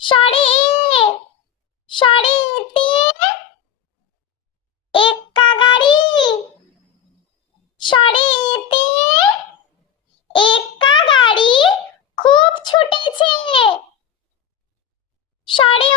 স্বরে এ, স্বরে এতে এক্কা গাড়ি, স্বরে এতে এক্কা গাড়ি খুব ছুটেছে। স্বরে